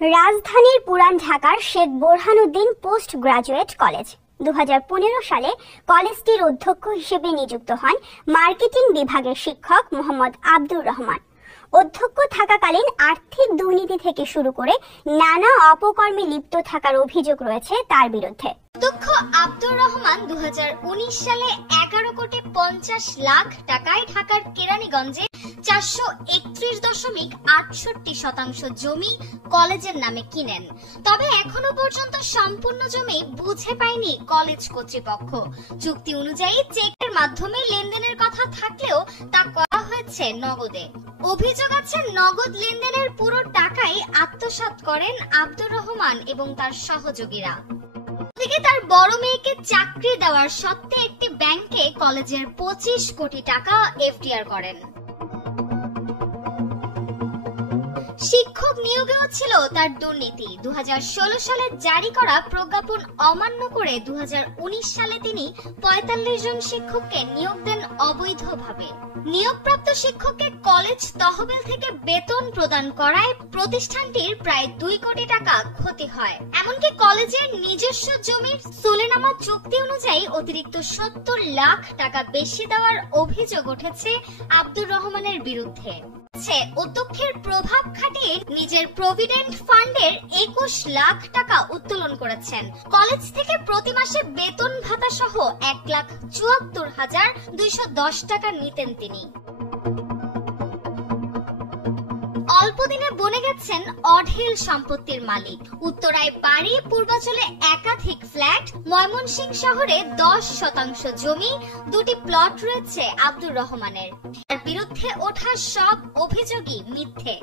রাজধানীর পুরান ঢাকার Sheikh Borhanuddin post graduate college 2015 সালে কলেজটির অধ্যক্ষ হিসেবে নিযুক্ত হন মার্কেটিং বিভাগের শিক্ষক মোহাম্মদ আব্দুর রহমান। অধ্যক্ষ থাকাকালীন আর্থিক দুর্নীতি থেকে শুরু করে নানা অপকর্মে লিপ্ত থাকার অভিযোগ রয়েছে তার বিরুদ্ধে। অধ্যক্ষ আব্দুর রহমান 2019 সালে 11,50,00,000 টাকায় ঢাকার কেরানীগঞ্জে 431.68% জমি কলেজের নামে কিনেন। তবে এখনো পর্যন্ত সম্পূর্ণ জমি বুঝে পায়নি কলেজ কর্তৃপক্ষ। চুক্তি অনুযায়ী চেকের মাধ্যমে লেনদেনের কথা থাকলেও তা করা হয়েছে নগদে। অভিযোগ আছে নগদ লেনদেনের পুরো টাকাই আত্মসাৎ করেন আব্দুর রহমান এবং তার সহযোগীরা। থেকে তার বড় মেয়েকে চাকরি দেওয়ার সত্ত্বে একটি ব্যাংকে কলেজের 25 কোটি টাকা এফডিআর করেন। শিক্ষক নিয়োগেও ছিল তার দুর্নীতি। 2016 সালে জারি করা প্রজ্ঞাপন অমান্য করে 2019 সালে তিনি 45 জন শিক্ষককে নিয়োগ দেন অবৈধভাবে। নিয়োগপ্রাপ্ত শিক্ষককে কলেজ তহবিল থেকে বেতন প্রদান করায় প্রতিষ্ঠানটির প্রায় 2 কোটি টাকা ক্ষতি হয়। এমনকি কলেজের নিজস্ব জমির সোলেনামা চুক্তি অনুযায়ী অতিরিক্ত 70 লাখ টাকা বেশি দেওয়ার অভিযোগ উঠেছে আব্দুর রহমানের বিরুদ্ধে। অধ্যক্ষের প্রভাব খাটিয়ে নিজের প্রভিডেন্ট ফান্ডের 21 লাখ টাকা উত্তোলন করেছেন। কলেজ থেকে প্রতি মাসে বেতন ভাতা সহ 1,74,210 টাকা নিতেন তিনি। অল্পদিনে বনে গেছেন অঢেল সম্পত্তির মালিক। উত্তরায় বাড়ি, পূর্বাঞ্চলে একাধিক ফ্ল্যাট, ময়মনসিংহ শহরে 10% জমি, 2টি প্লট রয়েছে আব্দুর রহমানের। তার বিরুদ্ধে ওঠা সব অভিযোগই মিথ্যে।